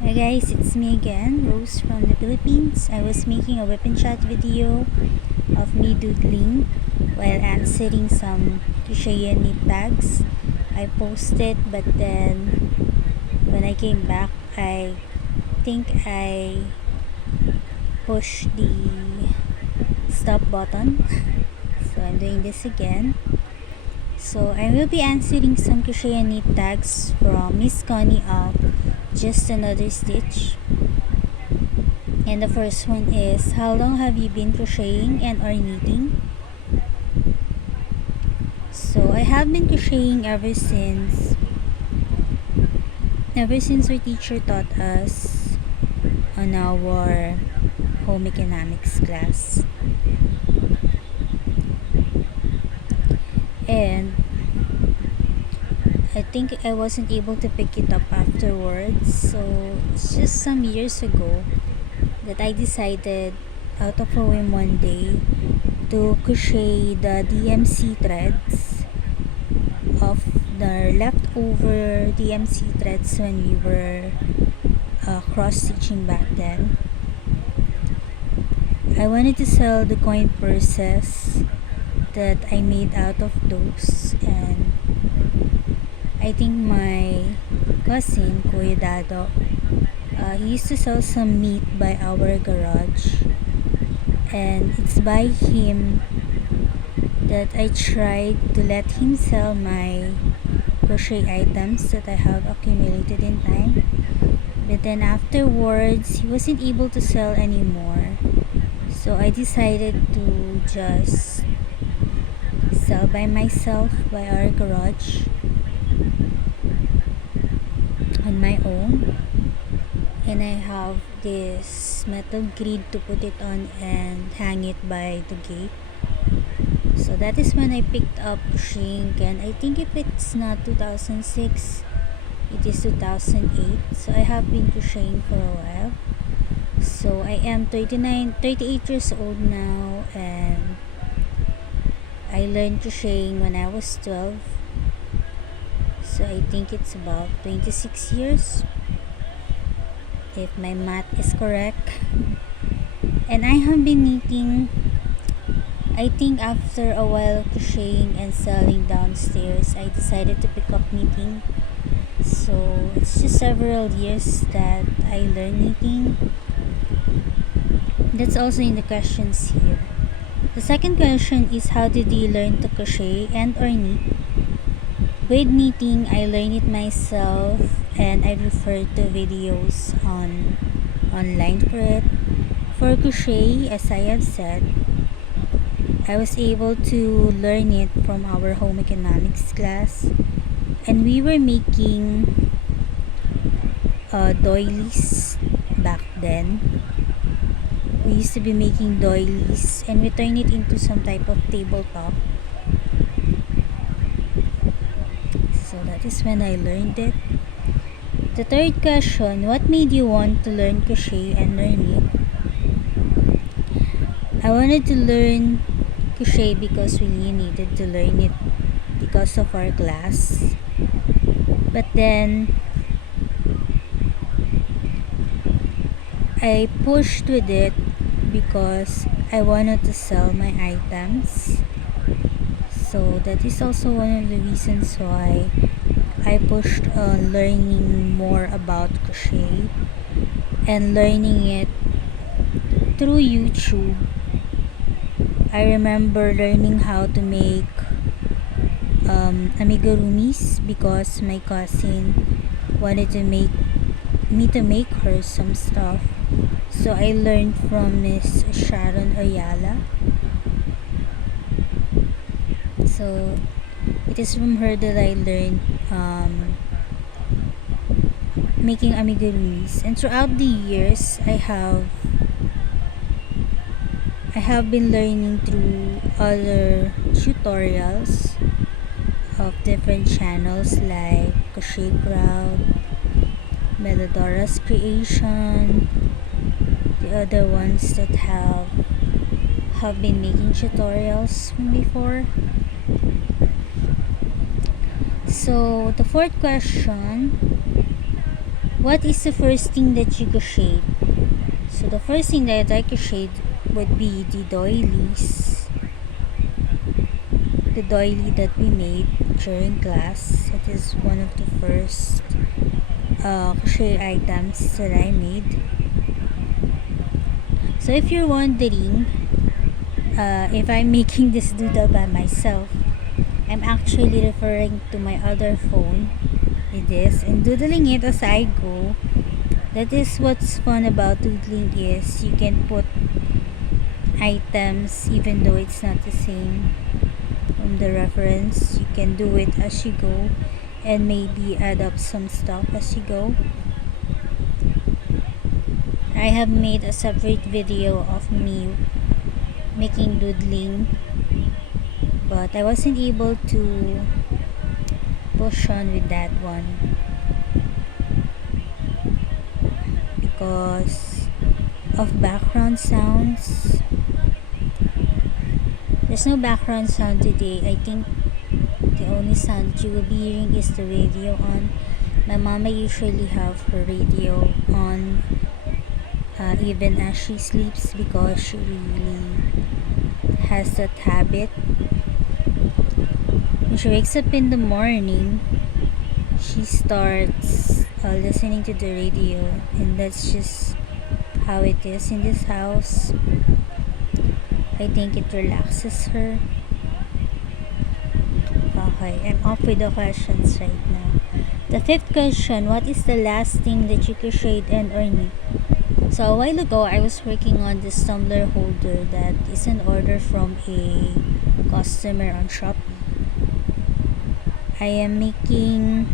Hi guys, it's me again, Rose from the Philippines. I was making a whip and chat video of me doodling while answering some crochet and knit tags. I posted, but then when I came back, I think I pushed the stop button. So I'm doing this again. So I will be answering some crochet and knit tags from Miss Connie of Just Another Stitch. And the first one is, how long have you been crocheting and or knitting? So I have been crocheting ever since our teacher taught us on our home economics class. And I think I wasn't able to pick it up afterwards, so it's just some years ago that I decided out of a whim one day to crochet the DMC threads of the leftover DMC threads when we were cross-stitching back then. I wanted to sell the coin purses that I made out of those, and I think my cousin, Kuya Dado, he used to sell some meat by our garage, and it's by him that I tried to let him sell my crochet items that I have accumulated in time. But then afterwards, he wasn't able to sell anymore, so I decided to just sell by myself by our garage on my own. And I have this metal grid to put it on and hang it by the gate. So that is when I picked up crocheting, and I think if it's not 2006, it is 2008. So I have been crocheting for a while. So I am 38 years old now, and I learned crocheting when I was 12. So I think it's about 26 years, if my math is correct. And I have been knitting, I think after a while crocheting and selling downstairs, I decided to pick up knitting. So it's just several years that I learned knitting. That's also in the questions here. The second question is, how did you learn to crochet and or knit? With knitting, I learned it myself, and I refer to videos online for it. For crochet, as I have said, I was able to learn it from our home economics class, and we were making doilies back then. We used to be making doilies, and we turned it into some type of tabletop. So that is when I learned it. The third question, what made you want to learn crochet and learn it? I wanted to learn crochet because we really needed to learn it because of our class. But then I pushed with it because I wanted to sell my items. So that is also one of the reasons why I pushed on learning more about crochet and learning it through YouTube. I remember learning how to make amigurumis because my cousin wanted to make me to make her some stuff. So I learned from Miss Sharon. So it is from her that I learned making amigurumis, and throughout the years I have been learning through other tutorials of different channels like Crochet Crowd, Melodora's Creation, the other ones that have been making tutorials from before. So the fourth question, What is the first thing that you crochet? So the first thing that I crocheted would be the doilies. The doily that we made during class. It is one of the first crochet items that I made. So if you're wondering if I'm making this doodle by myself, I'm actually referring to my other phone with this and doodling it as I go. That is what's fun about doodling, is you can put items even though it's not the same from the reference. You can do it as you go and maybe add up some stuff as you go. I have made a separate video of me making doodling, but I wasn't able to push on with that one because of background sounds. There's no background sound today. I think the only sound that you will be hearing is the radio on. My mama usually have her radio on even as she sleeps because she really has that habit. When she wakes up in the morning, she starts listening to the radio, and that's just how it is in this house. I think it relaxes her. Okay, I'm off with the questions right now. The fifth question, what is the last thing that you crocheted and or knit? So a while ago, I was working on this tumbler holder that is an order from a customer on Shopee. I am making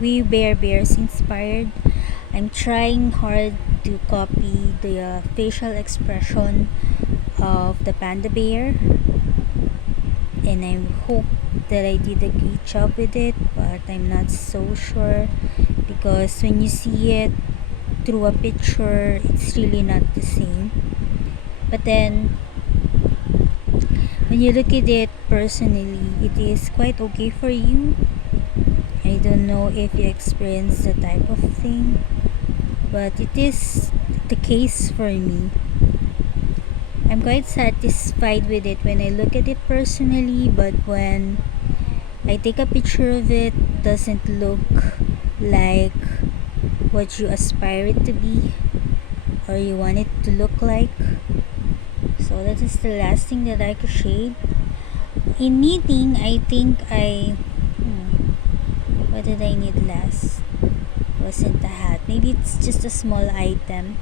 We Bear Bears inspired. I'm trying hard to copy the facial expression of the panda bear, and I hope that I did a great job with it, but I'm not so sure because when you see it through a picture, it's really not the same. But then when you look at it personally, it is quite okay for you. I don't know if you experience that type of thing, but it is the case for me. I'm quite satisfied with it when I look at it personally, but when I take a picture of it, doesn't look like what you aspire it to be or you want it to look like. So that is the last thing that I crocheted. In knitting, I think what did I knit last? Wasn't a hat. Maybe it's just a small item.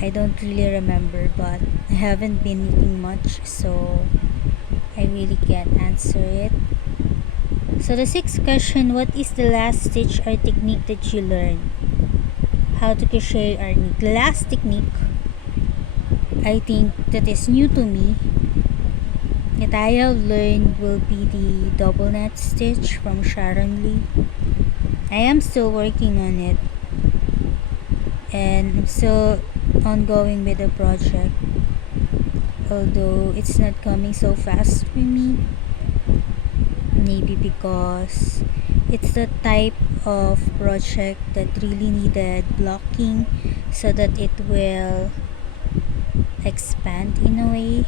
I don't really remember, but I haven't been knitting much, so I really can't answer it. So the sixth question, what is the last stitch or technique that you learned? How to crochet or knit. The last technique, I think that is new to me, that I have learned will be the double knot stitch from Sharon. I am still working on it and I'm still ongoing with the project, although it's not coming so fast for me. Maybe because it's the type of project that really needed blocking so that it will expand in a way.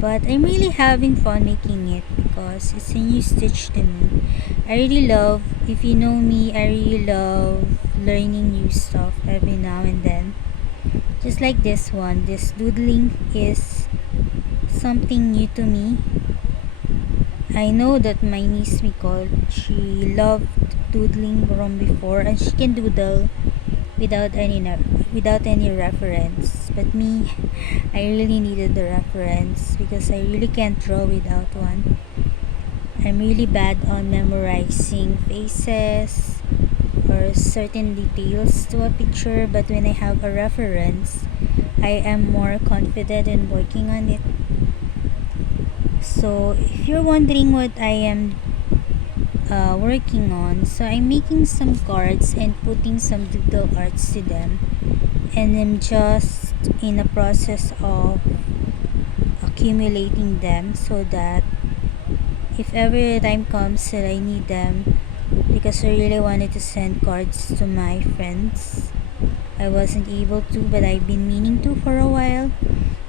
But I'm really having fun making it because it's a new stitch to me. I really love, if you know me, I really love learning new stuff every now and then. Just like this one, this doodling is something new to me. I know that my niece Nicole, she loved doodling from before and she can doodle without any reference, but me, I really needed the reference because I really can't draw without one. I'm really bad on memorizing faces or certain details to a picture, but when I have a reference, I am more confident in working on it. So if you're wondering what I am working on, so I'm making some cards and putting some doodle arts to them, and I'm just in a process of accumulating them so that if ever time comes that I need them, because I really wanted to send cards to my friends. I wasn't able to, but I've been meaning to for a while.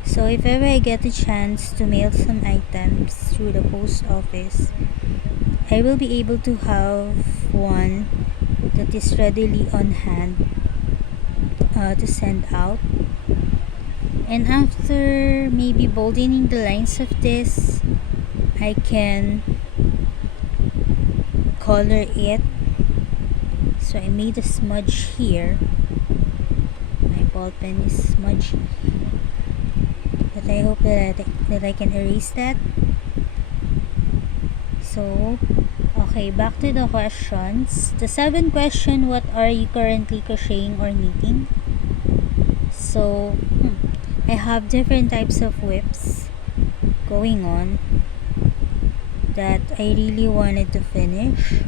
So if ever I get the chance to mail some items through the post office, I will be able to have one that is readily on hand to send out. And after maybe boldening the lines of this, I can color it. So I made a smudge here. My ball pen is smudgy, but I hope that I can erase that. So okay, back to the questions. The 7th question: what are you currently crocheting or knitting? So I have different types of WIPs going on that I really wanted to finish.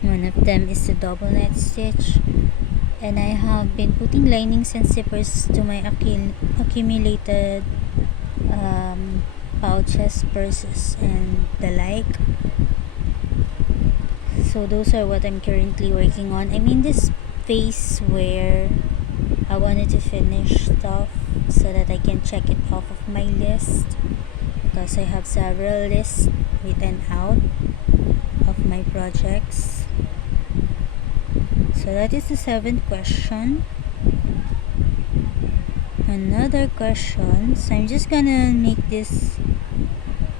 One of them is the double net stitch, and I have been putting linings and zippers to my accumulated pouches, purses, and the like. So those are what I'm currently working on. I'm in this phase where I wanted to finish stuff so that I can check it off of my list, because I have several lists written out of my projects. So that is the 7th question. Another question, so I'm just gonna make this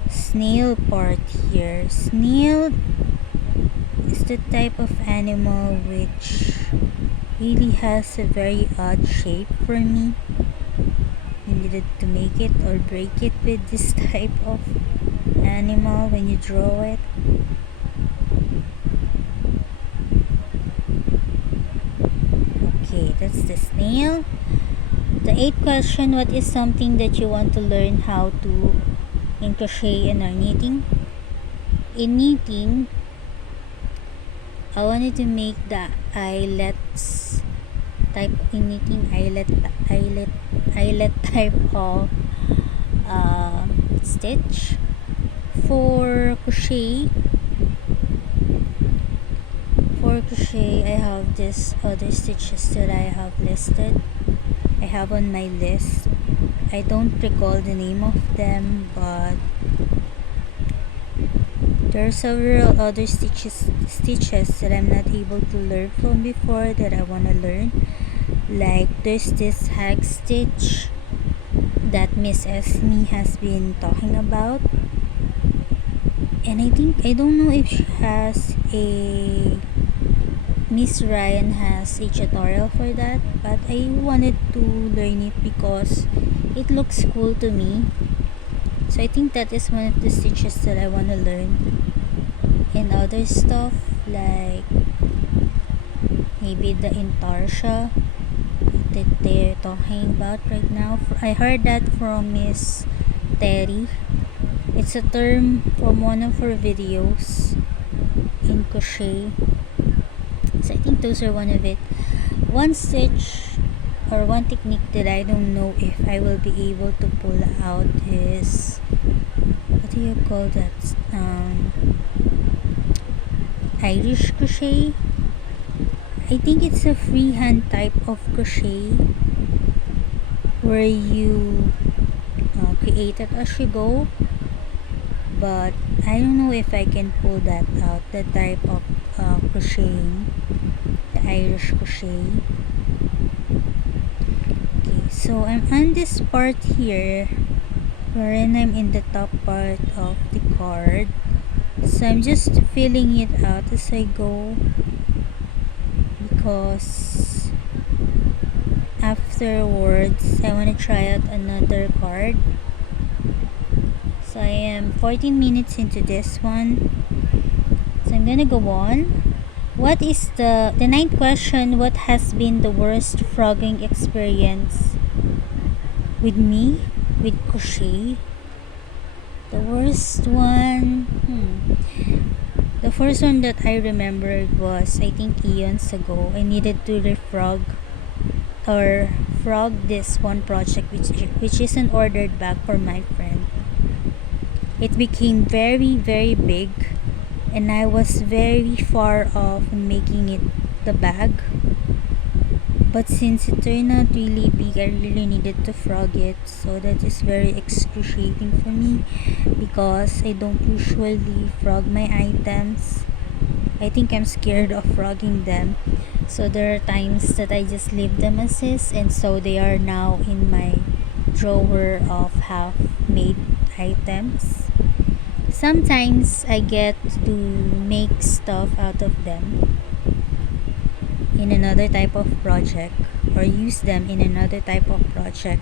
snail part here. Snail is the type of animal which really has a very odd shape for me. You needed to make it or break it with this type of animal when you draw it. Okay, that's the snail. The 8th question: what is something that you want to learn how to in crochet and or knitting? In knitting, I wanted to make the eyelets type in knitting, eyelet type of stitch. For crochet, I have this other stitches that I have listed. I have on my list. I don't recall the name of them, but there are several other stitches that I'm not able to learn from before that I want to learn. Like there's this hag stitch that Miss Esme has been talking about, and I don't know if she has a Miss Ryan has a tutorial for that, but I wanted to learn it because it looks cool to me. So I think that is one of the stitches that I want to learn. And other stuff like maybe the intarsia that they're talking about right now. I heard that from Miss Terry. It's a term from one of her videos in crochet. So I think those are one of it. One stitch or one technique that I don't know if I will be able to pull out is, what do you call that? Irish crochet. I think it's a freehand type of crochet where you create it as you go, but I don't know if I can pull that out, the type of crocheting, the Irish crochet. Okay, so I'm on this part here wherein I'm in the top part of the card, so I'm just filling it out as I go, because afterwards I want to try out another card. So I am 14 minutes into this one, so I'm gonna go on. What is the 9th question: what has been the worst frogging experience with me with crochet? The worst one, the first one that I remembered was, I think, eons ago. I needed to refrog or frog this one project which isn't ordered back for my friend. it became very very big, and I was very far off making it the bag. But since it turned out really big, I really needed to frog it. So that is very excruciating for me because I don't usually frog my items. I think I'm scared of frogging them. So there are times that I just leave them as is, and so they are now in my drawer of half-made items. Sometimes I get to make stuff out of them in another type of project, or use them in another type of project,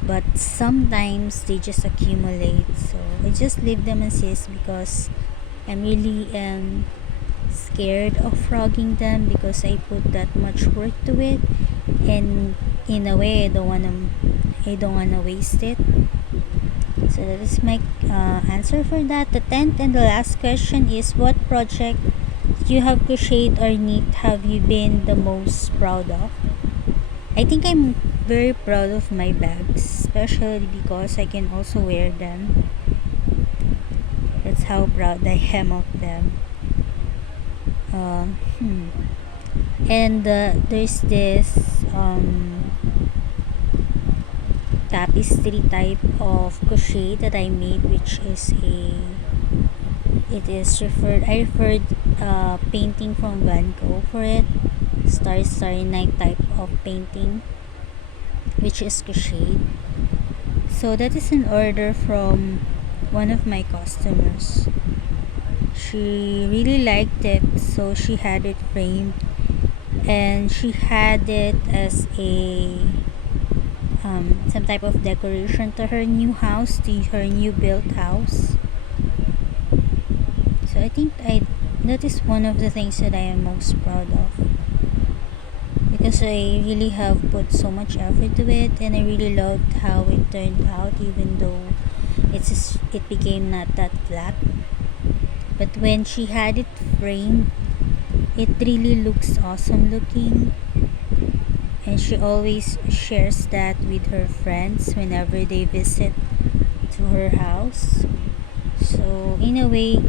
but sometimes they just accumulate, so I just leave them as is because I'm really scared of frogging them because I put that much work to it, and in a way I don't wanna waste it. So that is my answer for that. The 10th and the last question is, what project you have crocheted or knit have you been the most proud of? I think I'm very proud of my bags, especially because I can also wear them. That's how proud I am of them. And there's this tapestry type of crochet that I made, which is I referred painting from Van Gogh for it. Starry Night type of painting, which is crocheted. So that is an order from one of my customers. She really liked it, so she had it framed, and she had it as a some type of decoration to her new house, to her new built house. So I think that is one of the things that I am most proud of, because I really have put so much effort to it, and I really loved how it turned out, even though it became not that flat. But when she had it framed, it really looks awesome looking, and she always shares that with her friends whenever they visit to her house. So in a way,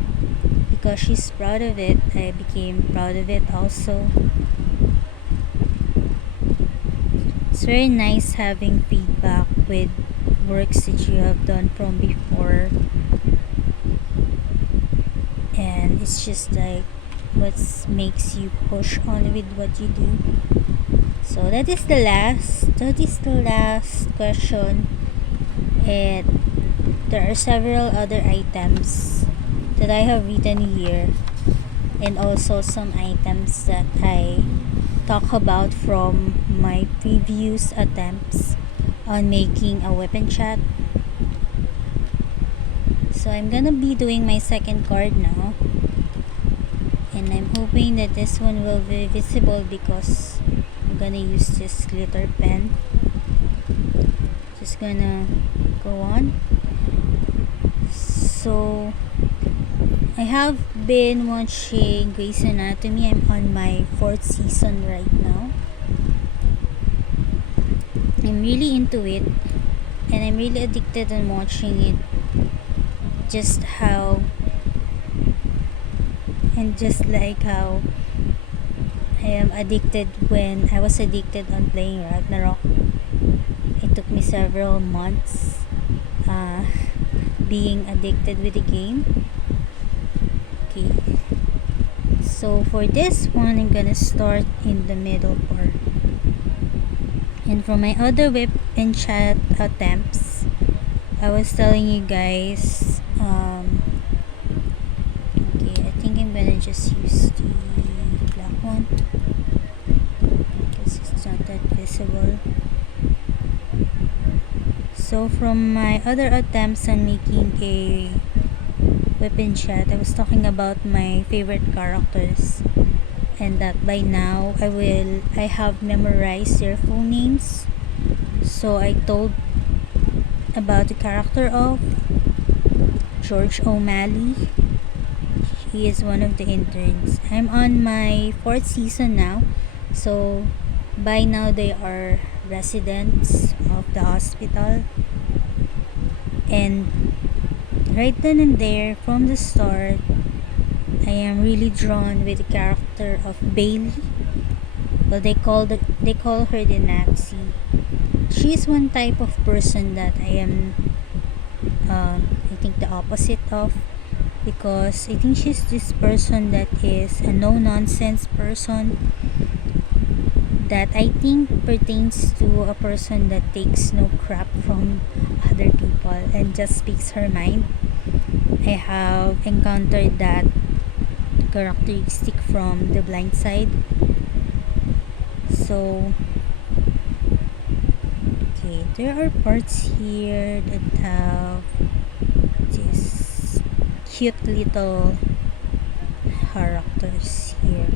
because she's proud of it, I became proud of it also. It's very nice having feedback with works that you have done from before, and it's just like what makes you push on with what you do. So that is the last question, and there are several other items that I have written here, and also some items that I talk about from my previous attempts on making a weapon chat. So I'm gonna be doing my second card now, and I'm hoping that this one will be visible because I'm gonna use this glitter pen. Just gonna go on. So I have been watching Grey's Anatomy. I'm on my 4th season right now. I'm really into it, and I'm really addicted on watching it. Just like how I am addicted when I was addicted on playing Ragnarok. It took me several months being addicted with the game. Okay, so for this one, I'm gonna start in the middle part. And for my other whip and chat attempts, I was telling you guys, okay, I think I'm gonna just use the black one because it's not that visible. So from my other attempts on making a weapon chat, I was talking about my favorite characters, and that by now I have memorized their full names. So I told about the character of George O'Malley. He is one of the interns. I'm on my 4th season now, so by now they are residents of the hospital, and right then and there, from the start, I am really drawn with the character of Bailey. Well, they call her the Nazi. She's one type of person that I am, I think, the opposite of, because I think she's this person that is a no nonsense person, that I think pertains to a person that takes no crap from other people and just speaks her mind. I have encountered that characteristic from The Blind Side. So, okay, there are parts here that have this cute little characters here.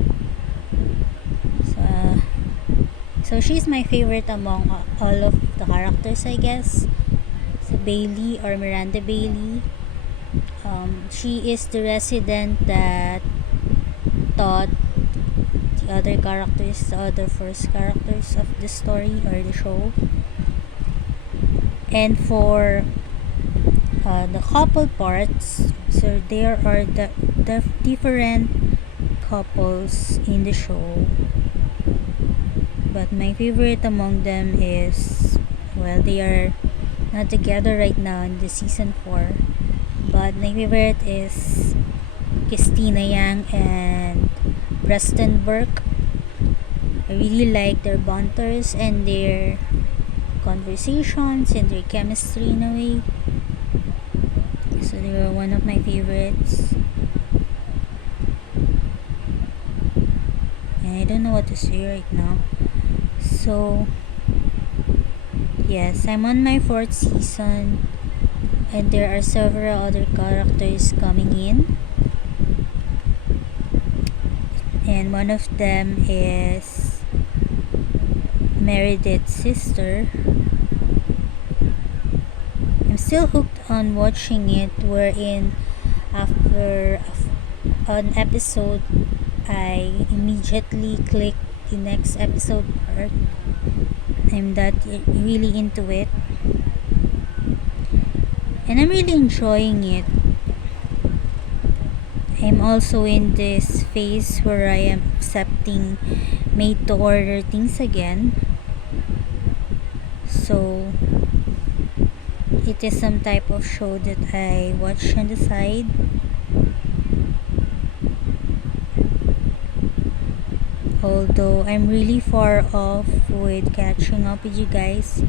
So she's my favorite among all of the characters, I guess. So Bailey, or Miranda Bailey, she is the resident that taught the other characters, the other first characters of the story or the show. And for the couple parts, so there are the different couples in the show, but my favorite among them is, well, they are not together right now in the season 4, but my favorite is Christina Yang and Preston Burke. I really like their banters and their conversations and their chemistry in a way. So they were one of my favorites. And I don't know what to say right now. So yes, I'm on my 4th season, and there are several other characters coming in, and one of them is Meredith's sister. I'm still hooked on watching it, wherein after an episode I immediately click the next episode part. I'm that really into it, and I'm really enjoying it. I'm also in this phase where I am accepting made to order things again. So it is some type of show that I watch on the side. Although I'm really far off with catching up with you guys,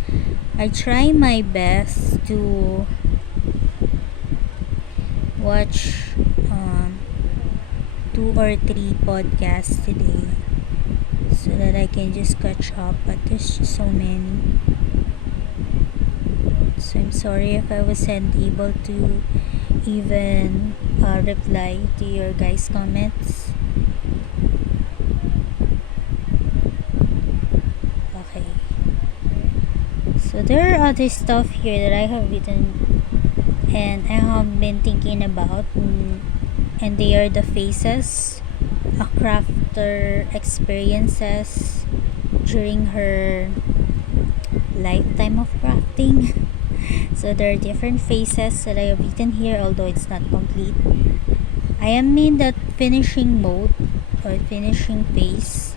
I try my best to watch 2 or 3 podcasts today so that I can just catch up, but there's just so many. So I'm sorry if I wasn't able to even reply to your guys' comments. Okay. So there are other stuff here that I have written and I have been thinking about, and they are the phases a crafter experiences during her lifetime of crafting. So there are different phases that I have written here, although it's not complete. I am in that finishing mode or finishing phase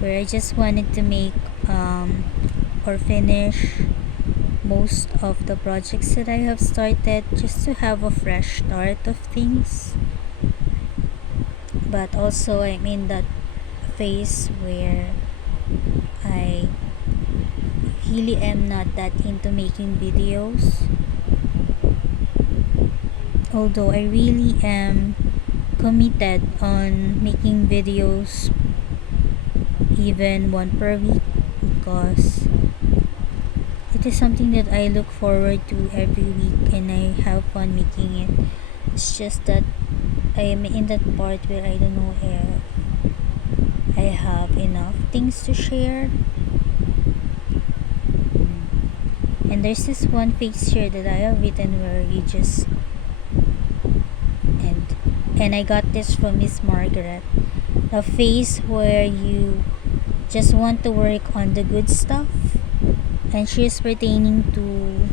where I just wanted to make or finish most of the projects that I have started, just to have a fresh start of things. But also I'm in that phase where I really am not that into making videos, although I really am committed on making videos, even 1 per week, because it is something that I look forward to every week and I have fun making it. It's just that I am in that part where I don't know if I have enough things to share. And there's this one phase here that I have written where you just and I got this from Miss Margaret, the phase where you just want to work on the good stuff, and she's pertaining to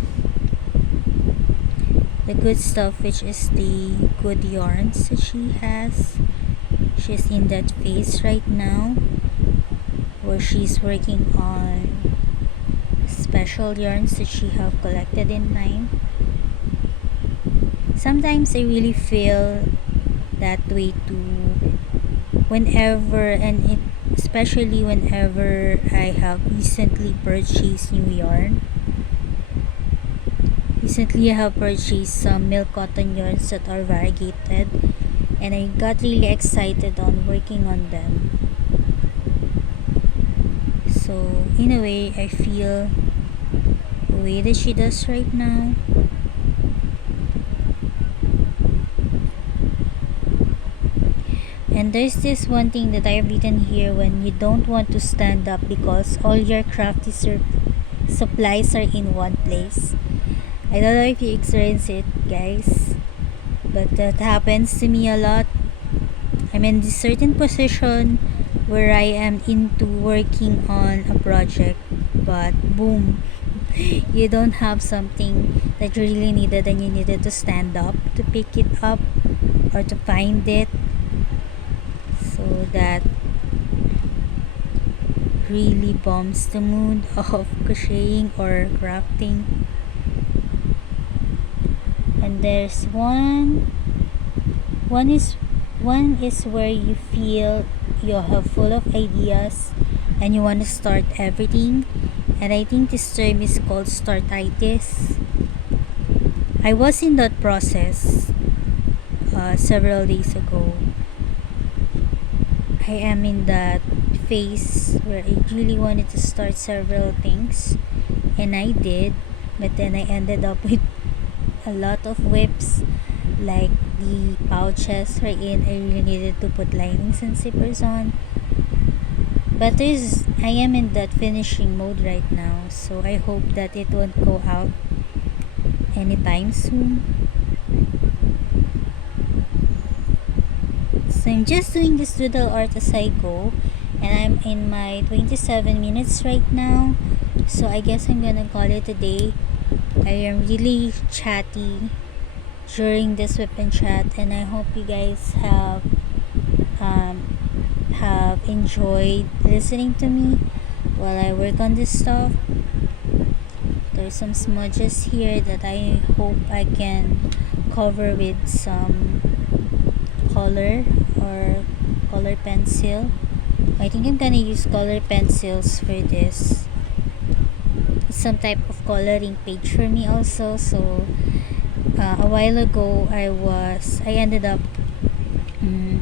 the good stuff, which is the good yarns that she has. She's in that phase right now where she's working on special yarns that she have collected in time. Sometimes I really feel that way too, whenever, and it especially whenever I have recently purchased new yarn. Recently I have purchased some milk cotton yarns that are variegated, and I got really excited on working on them. So in a way, I feel the way that she does right now. And there's this one thing that I've written here: when you don't want to stand up because all your crafty supplies are in one place. I don't know if you experience it, guys, but that happens to me a lot. I'm in this certain position where I am into working on a project, but boom, you don't have something that you really needed, and you needed to stand up to pick it up or to find it. So that really bumps the mood of crocheting or crafting. And there's one is where you feel you have full of ideas and you want to start everything, and I think this term is called startitis. I was in that process several days ago. I am in that phase where I really wanted to start several things, and I did, but then I ended up with a lot of WIPs, like the pouches wherein I really needed to put linings and zippers on. But I am in that finishing mode right now, so I hope that it won't go out anytime soon. So I'm just doing this doodle art as I go, and I'm in my 27 minutes right now, so I guess I'm gonna call it a day. I am really chatty during this WIP and chat, and I hope you guys have enjoyed listening to me while I work on this stuff. There's some smudges here that I hope I can cover with some color or color pencil. I think I'm gonna use color pencils for this. It's some type of coloring page for me also. So a while ago I ended up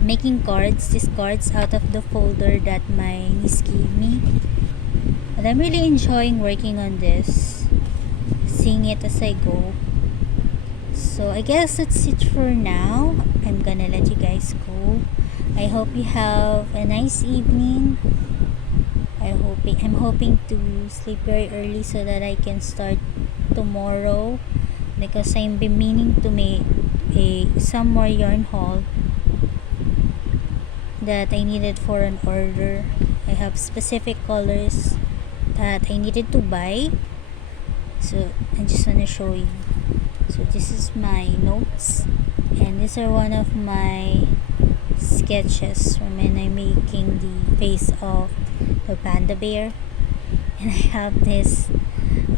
making these cards out of the folder that my niece gave me, and I'm really enjoying working on this, seeing it as I go. So I guess that's it for now. I'm gonna let you guys go. I hope you have a nice evening. I'm hoping to sleep very early so that I can start tomorrow, because I'm been meaning to make some more yarn haul that I needed for an order. I have specific colors that I needed to buy, so I just want to show you. So this is my notes, and these are one of my sketches from when I'm making the face of the panda bear, and I have this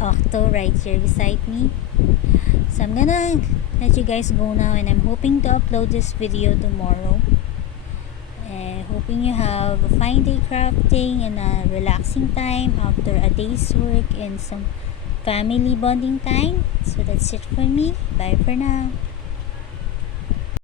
octo right here beside me. So I'm gonna let you guys go now, and I'm hoping to upload this video tomorrow, and hoping you have a fine day crafting and a relaxing time after a day's work and some family bonding time. So that's it for me. Bye for now.